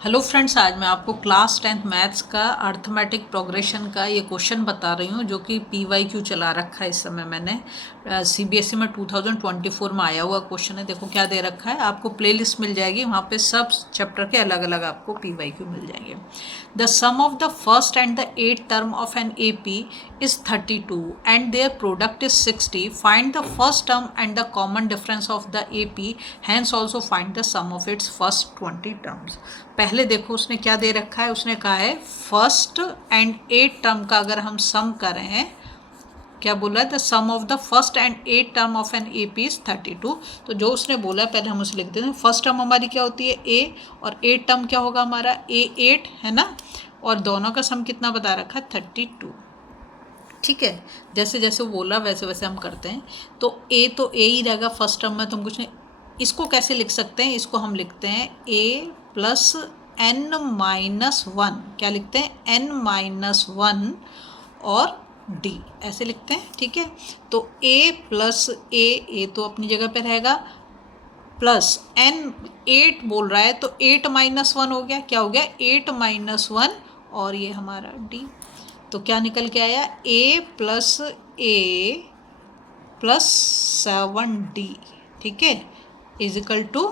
Hello friends, आज मैं आपको क्लास 10th मैथ्स का अर्थमेटिक प्रोग्रेशन का ये क्वेश्चन बता रही हूँ जो कि PYQ चला रखा है इस समय। मैंने CBSE में 2024 में आया हुआ क्वेश्चन है। देखो क्या दे रखा है, आपको प्लेलिस्ट मिल जाएगी, वहाँ पे सब चैप्टर के अलग अलग आपको PYQ मिल जाएंगे। The sum of the first and the 8th term of an AP is 32 and their product is 60. Find the first term and the common difference of the AP. Hence also find the sum of its first 20 terms. पहले देखो उसने क्या दे रखा है, उसने कहा है first and 8 term का अगर हम सम करें, क्या बोला है, the sum of the first and 8 term of an AP is 32। तो जो उसने बोला है पहले हम उसे लिख देते हैं। फर्स्ट टर्म हमारी क्या होती है A, और 8 टर्म क्या होगा हमारा A8 है ना, और दोनों का सम कितना बता रखा है 32। ठीक है, जैसे जैसे वो बोला वैसे वैसे हम करते हैं। तो A ही रहेगा फर्स्ट टर्म में, तो हम कुछ नहीं। इसको कैसे लिख सकते हैं, इसको हम लिखते हैं A प्लस n-1। क्या लिखते हैं, n-1 और D ऐसे लिखते हैं। ठीक है, तो A प्लस A तो अपनी जगह पे रहेगा, प्लस n 8 बोल रहा है तो 8-1 हो गया। क्या हो गया, 8-1, और ये हमारा D। तो क्या निकल के आया, A plus A plus 7D, ठीक है, इजिकल टू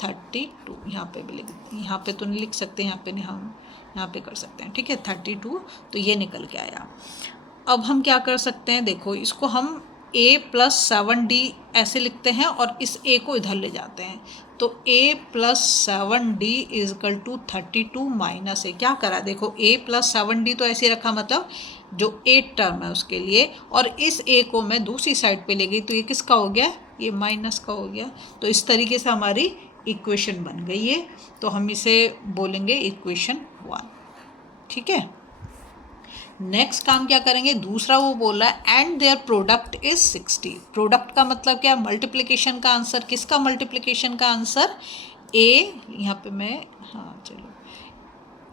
32। यहाँ पे भी यहाँ पे तो नहीं लिख सकते, यहाँ पे नहीं, हम यहाँ पे कर सकते हैं। ठीक है, 32, तो ये निकल के आया। अब हम क्या कर सकते हैं, देखो इसको हम A प्लस 7D ऐसे लिखते हैं और इस A को इधर ले जाते हैं। तो A plus 7D equal to 32 minus A। क्या करा, देखो A प्लस 7D तो ऐसे रखा, मतलब जो 8 टर्म है उसके लिए, और इस A को मैं दूसरी साइड पे ले गई, तो ये किसका हो गया, ये माइनस का हो गया। तो इस तरीके से हमारी इक्वेशन बन गई है। तो हम इसे बोलेंगे इक्वेशन 1। ठीक है, नेक्स्ट काम क्या करेंगे, दूसरा वो बोला and their product is 60। Product का मतलब क्या, मल्टीप्लिकेशन का आंसर। किसका मल्टीप्लिकेशन का आंसर, A, यहाँ पे मैं, हाँ चलो,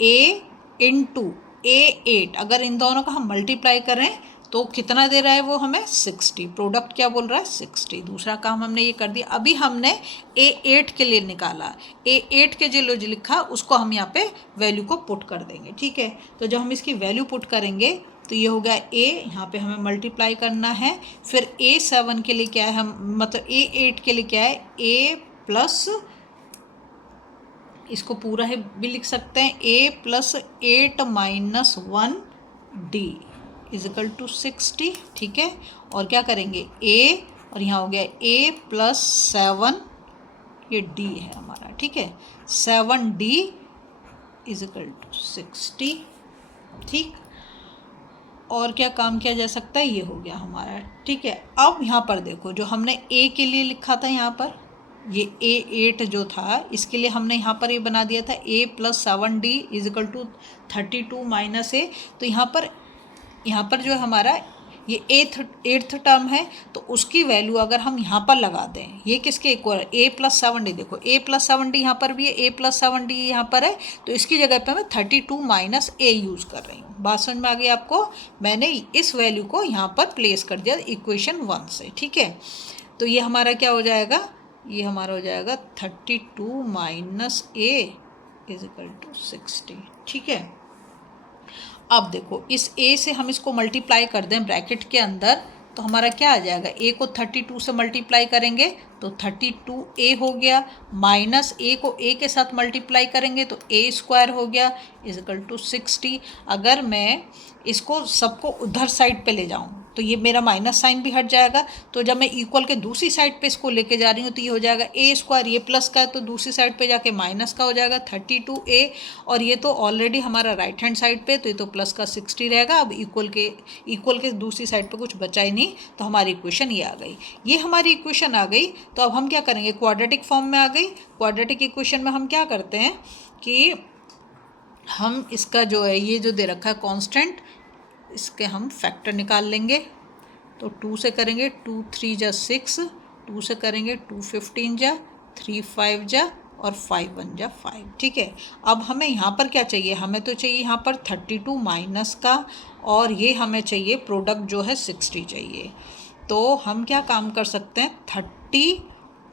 A इंटू A8। अगर इन दोनों का हम मल्टीप्लाई करें तो कितना दे रहा है वो हमें, 60। प्रोडक्ट क्या बोल रहा है, 60। दूसरा काम हमने ये कर दिया। अभी हमने A8 के लिए निकाला, A8 के जो लिखा उसको हम यहाँ पे वैल्यू को पुट कर देंगे। ठीक है, तो जब हम इसकी वैल्यू पुट करेंगे तो ये हो गया A, यहाँ पे हमें मल्टीप्लाई करना है। फिर A7 के लिए क्या है, हम मतलब A8 के लिए क्या है, A प्लस, इसको पूरा है भी लिख सकते हैं, A plus 8-1D is equal to 60। ठीक है, और क्या करेंगे A, और यहाँ हो गया A प्लस 7, ये D है हमारा। ठीक है, 7D इजिकल टू 60। ठीक, और क्या काम किया जा सकता है, ये हो गया हमारा। ठीक है, अब यहाँ पर देखो जो हमने A के लिए लिखा था, यहाँ पर ये A8 जो था, इसके लिए हमने यहाँ पर ये बना दिया था A plus 7D equal to 32 minus A। तो यहाँ पर जो है हमारा ये एट्थ टर्म है, तो उसकी वैल्यू अगर हम यहाँ पर लगा दें, ये किसके इक्वल, A प्लस 7D। देखो A प्लस 7D यहाँ पर भी है, A प्लस 7D यहाँ पर है, तो इसकी जगह पे मैं 32 माइनस A यूज़ कर रही हूँ। बात समझ में आ गई आपको, मैंने इस वैल्यू को यहाँ पर प्लेस कर दिया इक्वेशन 1 से। ठीक है, तो ये हमारा क्या हो जाएगा, ये हमारा हो जाएगा 32 माइनस A इजिकल टू 60। ठीक है, अब देखो इस A से हम इसको मल्टीप्लाई कर दें ब्रैकेट के अंदर, तो हमारा क्या आ जाएगा, A को 32 से मल्टीप्लाई करेंगे तो 32A हो गया, माइनस A को A के साथ मल्टीप्लाई करेंगे तो A² हो गया इजिकल टू 60। अगर मैं इसको सबको उधर साइड पे ले जाऊं तो ये मेरा माइनस साइन भी हट जाएगा। तो जब मैं इक्वल के दूसरी साइड पे इसको लेके जा रही हूँ तो ये हो जाएगा A², ये प्लस का है तो दूसरी साइड पे जाके माइनस का हो जाएगा 32A, और ये तो ऑलरेडी हमारा राइट हैंड साइड पे, तो ये तो प्लस का 60 रहेगा। अब इक्वल के दूसरी साइड पे कुछ बचा ही नहीं, तो हमारी इक्वेशन ये आ गई। ये हमारी इक्वेशन आ गई। तो अब हम क्या करेंगे, क्वाड्रेटिक फॉर्म में आ गई। क्वाड्रेटिक इक्वेशन में हम क्या करते हैं कि हम इसका जो है ये जो दे रखा है कांस्टेंट, इसके हम फैक्टर निकाल लेंगे। तो 2 से करेंगे 2 3 जा 6, 2 से करेंगे 2 15 जा, 3 5 जा, और 5 1 जा 5। ठीक है, अब हमें यहाँ पर क्या चाहिए, हमें तो चाहिए यहाँ पर 32 माइनस का, और ये हमें चाहिए प्रोडक्ट जो है 60 चाहिए। तो हम क्या काम कर सकते हैं, 30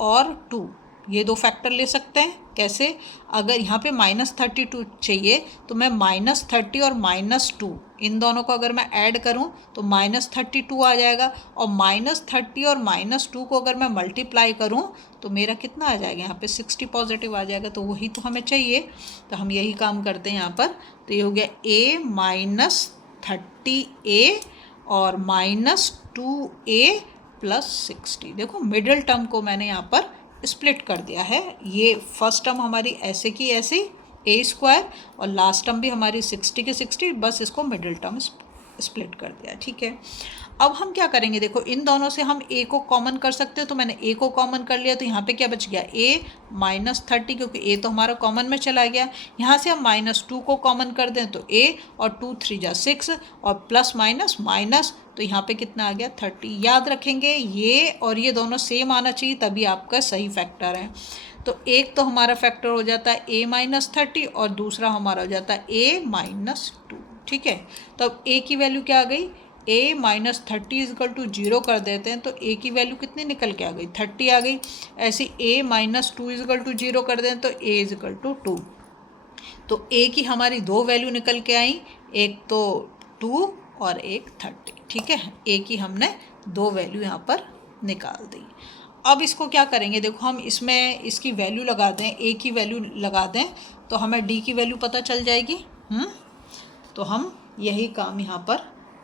और 2 ये दो फैक्टर ले सकते हैं। कैसे? अगर यहाँ पे -32 चाहिए तो मैं -30 और -2 इन दोनों को अगर मैं ऐड करूँ तो -32 आ जाएगा, और -30 और -2 को अगर मैं मल्टीप्लाई करूँ तो मेरा कितना आ जाएगा? यहाँ पे 60 पॉजिटिव आ जाएगा। तो वही तो हमें चाहिए, तो हम यही काम करते हैं यहाँ पर। तो ये हो गया a -30a और -2a + 60। देखो मिडिल टर्म को मैंने यहाँ पर स्प्लिट कर दिया है। ये फर्स्ट टर्म हमारी ऐसे की ऐसी a² और लास्ट टर्म भी हमारी 60 की 60, बस इसको मिडिल टर्म स्प्लिट कर दिया। ठीक है, अब हम क्या करेंगे? देखो इन दोनों से हम a को कॉमन कर सकते हैं, तो मैंने a को कॉमन कर लिया, तो यहाँ पे क्या बच गया? a -30, क्योंकि a तो हमारा कॉमन में चला गया। यहाँ से हम -2 को कॉमन कर दें तो a, और 2 3 जा 6, और प्लस माइनस माइनस, तो यहाँ पे कितना आ गया? 30। याद रखेंगे ये और ये दोनों सेम आना चाहिए, तभी आपका सही फैक्टर है। तो एक तो हमारा फैक्टर हो जाता है a -30 और दूसरा हमारा हो जाता है a -2। ठीक है, तो अब a की वैल्यू क्या आ गई? a -30 = 0 कर देते हैं तो a की वैल्यू कितनी निकल के आ गई? 30 आ गई। ऐसे a -2 = 0 कर दें तो a = 2। तो a की हमारी दो वैल्यू निकल के आई, एक तो 2 और एक 30। ठीक है, a की हमने दो वैल्यू यहाँ पर निकाल दी। अब इसको क्या करेंगे? देखो हम इसमें इसकी वैल्यू लगा दें, a की वैल्यू लगा दें तो हमें d की वैल्यू पता चल जाएगी। तो हम यही काम यहाँ पर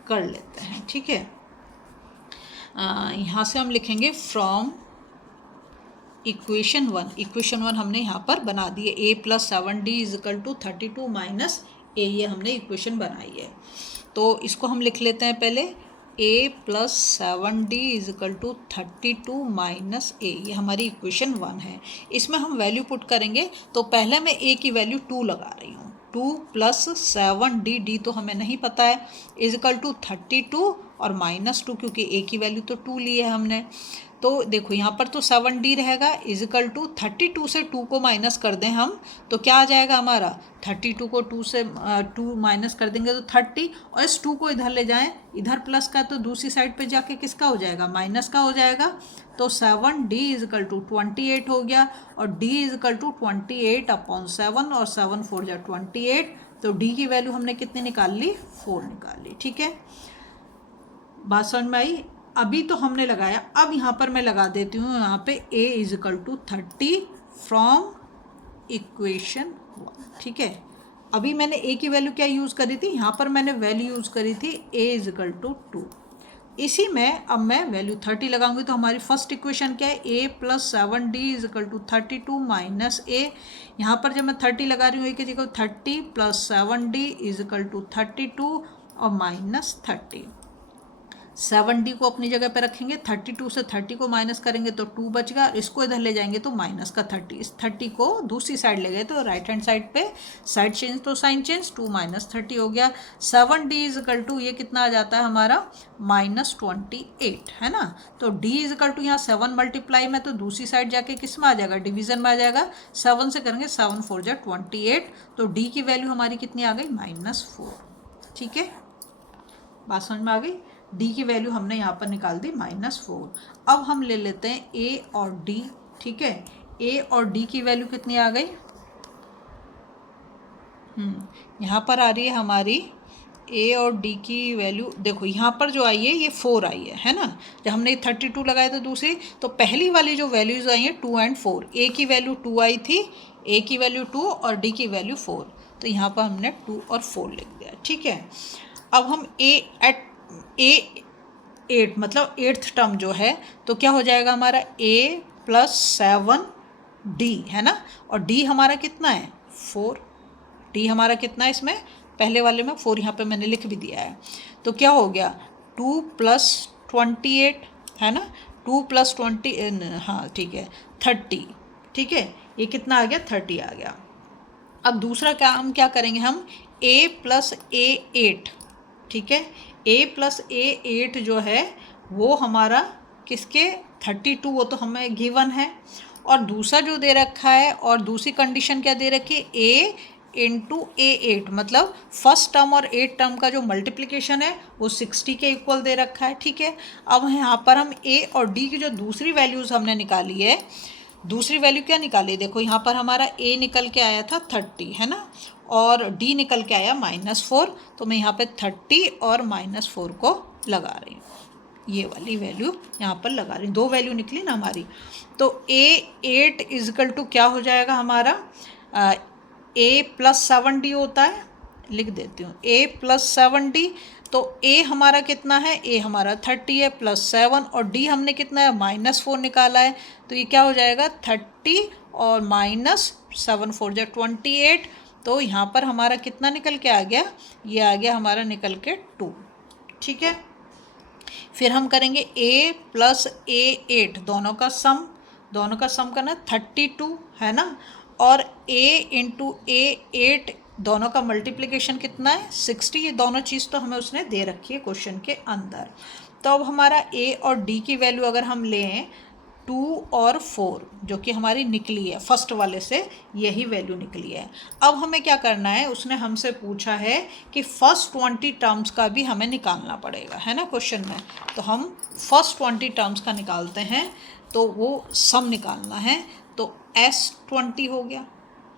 कर लेते हैं। ठीक है, यहाँ से हम लिखेंगे फ्रॉम इक्वेशन 1 हमने यहाँ पर बना दी है, a + 7d = 32 - a, ये हमने इक्वेशन बनाई है। तो इसको हम लिख लेते हैं पहले, a + 7d = 32 - a, ये हमारी इक्वेशन 1 है। इसमें हम वैल्यू पुट करेंगे, तो पहले मैं a की वैल्यू 2 लगा रही हूँ। 2 + 7d, d तो हमें नहीं पता है, = 32 और -2, क्योंकि a की वैल्यू तो 2 ली है हमने। तो देखो यहाँ पर तो 7d रहेगा, = 32 से 2 को माइनस कर दें हम तो क्या आ जाएगा हमारा? 32 को 2 से 2 माइनस कर देंगे तो 30, और इस 2 को इधर ले जाएं, इधर प्लस का तो दूसरी साइड पे जाके किसका हो जाएगा? माइनस का हो जाएगा। तो 7d = 28 हो गया, और d = 28/7, और 7 4 जा 28, तो d की वैल्यू हमने कितनी निकाल ली? 4 निकाल ली। ठीक है, बात समझ में आई? अभी तो हमने लगाया, अब यहाँ पर मैं लगा देती हूँ यहाँ पे a = 30 फ्रॉम इक्वेशन 1। ठीक है, अभी मैंने a की वैल्यू क्या यूज़ करी थी? यहाँ पर मैंने वैल्यू यूज़ करी थी a = 2। इसी में अब मैं वैल्यू 30 लगाऊंगी, तो हमारी फर्स्ट इक्वेशन क्या है? a + 7d = 32 - a। यहाँ पर जब मैं 30 लगा रही हूँ a की जगह 30 + 7d = 32 और -30। 7d को अपनी जगह पे रखेंगे, 32 से 30 को माइनस करेंगे तो 2 बच गया, इसको इधर ले जाएंगे तो -30। इस 30 को दूसरी साइड ले गए तो राइट हैंड साइड पे साइड चेंज तो साइन चेंज, 2 - 30 हो गया। 7d = ये कितना आ जाता है हमारा? -28, है ना। तो d = यहाँ 7 मल्टीप्लाई में, तो दूसरी साइड जाके किस में आ जाएगा? डिवीजन में आ जाएगा। 7 से करेंगे, 7 4 जा 28, तो d की वैल्यू हमारी कितनी आ गई? -4। ठीक है, बात समझ में आ गई? d की वैल्यू हमने यहाँ पर निकाल दी -4। अब हम ले लेते हैं a और d। ठीक है, a और d की वैल्यू कितनी आ गई? यहाँ पर आ रही है हमारी a और d की वैल्यू। देखो यहाँ पर जो आई है ये 4 आई है ना। जब हमने 32 लगाया था दूसरी, तो पहली वाली जो वैल्यूज़ आई हैं 2 और 4, a की वैल्यू 2 आई थी, a की वैल्यू 2 और d की वैल्यू 4, तो यहाँ पर हमने 2 और 4 लिख दिया। ठीक है, अब हम a8 मतलब 8th टर्म जो है, तो क्या हो जाएगा हमारा? a + 7d, है ना, और d हमारा कितना है? 4। d हमारा कितना है इसमें? पहले वाले में 4, यहाँ पे मैंने लिख भी दिया है। तो क्या हो गया? 2 + 28, है ना, 2 + 20, हाँ ठीक है, 30। ठीक है, ये कितना आ गया? 30 आ गया। अब दूसरा काम क्या करेंगे हम? a + a8। ठीक है, a + a8 जो है वो हमारा किसके? 32, वो तो हमें गिवन है, और दूसरा जो दे रखा है, और दूसरी कंडीशन क्या दे रखी है? a × a8, मतलब फर्स्ट टर्म और 8 टर्म का जो मल्टीप्लिकेशन है वो 60 के इक्वल दे रखा है। ठीक है, अब यहाँ पर हम a और d की जो दूसरी वैल्यूज़ हमने निकाली है, दूसरी वैल्यू क्या निकाली, देखो यहाँ पर हमारा a निकल के आया था 30 है ना, और d निकल के आया -4, तो मैं यहाँ पे 30 और -4 को लगा रही हूँ, ये वाली वैल्यू यहाँ पर लगा रही हूँ, दो वैल्यू निकली ना हमारी। तो a 8 इजकल टू क्या हो जाएगा हमारा, a + 7d होता है, लिख देती हूँ a + 7d। तो a हमारा कितना है, a हमारा 30 है +7, और d हमने कितना है -4 निकाला है, तो ये क्या हो जाएगा 30 और -7 4 जा 28। तो यहाँ पर हमारा कितना निकल के आ गया, ये आ गया हमारा निकल के 2। ठीक है, फिर हम करेंगे a + a8 दोनों का सम करना 32 है ना, और a × a8 दोनों का मल्टीप्लिकेशन कितना है 60। ये दोनों चीज़ तो हमें उसने दे रखी है क्वेश्चन के अंदर। तो अब हमारा a और d की वैल्यू अगर हम लें 2 और 4 जो कि हमारी निकली है फर्स्ट वाले से, यही वैल्यू निकली है। अब हमें क्या करना है, उसने हमसे पूछा है कि फर्स्ट 20 टर्म्स का भी हमें निकालना पड़ेगा, है ना क्वेश्चन में। तो हम फर्स्ट 20 टर्म्स का निकालते हैं, तो वो सम निकालना है। तो S20 हो गया,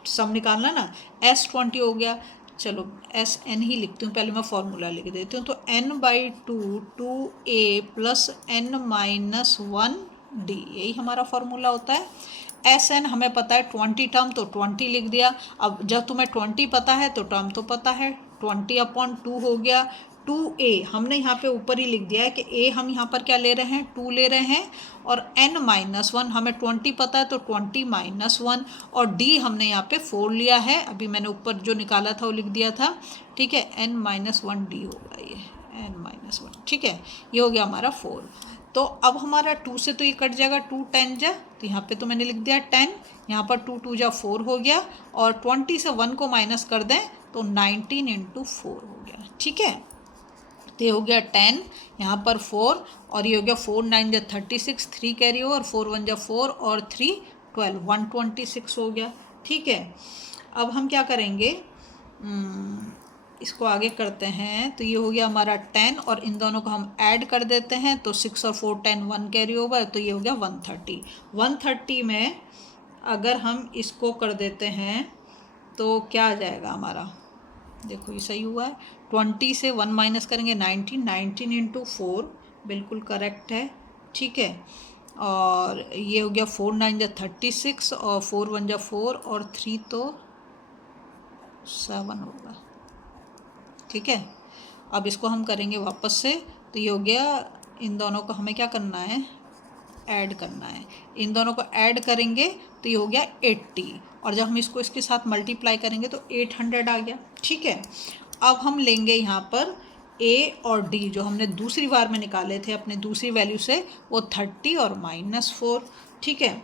सम निकालना ना, S20 हो गया। चलो SN ही लिखती हूँ, पहले मैं फॉर्मूला लिख देती हूँ। तो n/2 2a + n - 1d, यही हमारा फॉर्मूला होता है। SN हमें पता है 20 टर्म, तो 20 लिख दिया। अब जब तुम्हें 20 पता है तो टर्म तो पता है, 20/2 हो गया। 2a हमने यहाँ पे ऊपर ही लिख दिया है कि a हम यहाँ पर क्या ले रहे हैं 2 ले रहे हैं, और n - 1 हमें 20 पता है तो 20 - 1, और d हमने यहाँ पे 4 लिया है, अभी मैंने ऊपर जो निकाला था वो लिख दिया था। ठीक है, n - 1d होगा ये, n - 1। ठीक है, ये हो गया हमारा 4। तो अब हमारा 2 से तो ये कट जाएगा, 2 10 जा, तो यहाँ पे तो मैंने लिख दिया 10, यहाँ पर 2 2 जा 4 हो गया, और 20 से 1 को माइनस कर दें तो 19 × 4 हो गया। ठीक है, तो ये हो गया 10, यहाँ पर 4, और ये हो गया 4 9 जा 36, 3 कैरी ओवर, 4 1 जा 4 और 3 12, 126 हो गया। ठीक है, अब हम क्या करेंगे, इसको आगे करते हैं। तो ये हो गया हमारा 10, और इन दोनों को हम ऐड कर देते हैं, तो 6 और 4 10, 1 कैरी ओवर, तो ये हो गया 130। 130 में अगर हम इसको कर देते हैं तो क्या आ जाएगा हमारा, देखो ये सही हुआ है। 20 से 1 माइनस करेंगे 19, 19 × 4 बिल्कुल करेक्ट है। ठीक है, और ये हो गया 4 9 जा 36, और 4 1 जा 4, और 3 तो 7 होगा। ठीक है, अब इसको हम करेंगे वापस से। तो ये हो गया, इन दोनों को हमें क्या करना है, ऐड करना है। इन दोनों को ऐड करेंगे तो ये हो गया 80, और जब हम इसको इसके साथ मल्टीप्लाई करेंगे तो 800 आ गया। ठीक है, अब हम लेंगे यहाँ पर a और d जो हमने दूसरी बार में निकाले थे अपने दूसरी वैल्यू से, वो 30 और -4। ठीक है,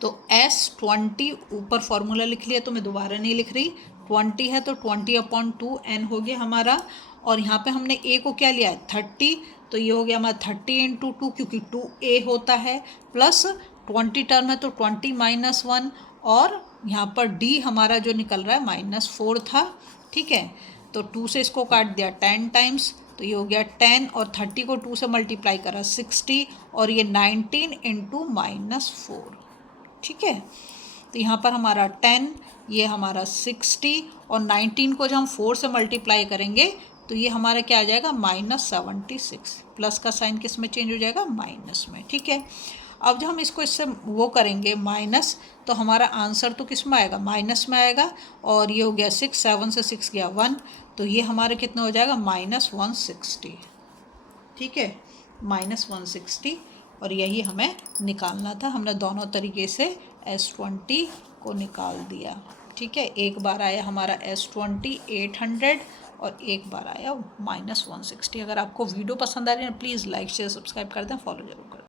तो S20 ऊपर फॉर्मूला लिख लिया, तो मैं दोबारा नहीं लिख रही। 20 है तो 20/2 n हो गया हमारा, और यहाँ पे हमने a को क्या लिया है 30, तो ये हो गया हमारा 30 × 2, क्योंकि 2a होता है, प्लस 20 टर्म है तो 20 - 1, और यहाँ पर d हमारा जो निकल रहा है -4 था। ठीक है, तो 2 से इसको काट दिया 10 टाइम्स, तो ये हो गया 10, और 30 को 2 से मल्टीप्लाई करा 60, और ये 19 × -4। ठीक है, तो यहाँ पर हमारा 10, ये हमारा 60, और 19 को जब हम 4 से मल्टीप्लाई करेंगे तो ये हमारा क्या आ जाएगा -76। प्लस का साइन किस में चेंज हो जाएगा, माइनस में। ठीक है, अब जब हम इसको इससे वो करेंगे माइनस, तो हमारा आंसर तो किस में आएगा, माइनस में आएगा। और ये हो गया 6, 7 से 6 गया 1, तो ये हमारा कितना हो जाएगा -160। ठीक है, -160, और यही हमें निकालना था। हमने दोनों तरीके से S20 को निकाल दिया। ठीक है, एक बार आया हमारा S20 800, और एक बार आया -160। अगर आपको वीडियो पसंद आ रही है प्लीज़ लाइक शेयर सब्सक्राइब कर दें, फॉलो जरूर करें।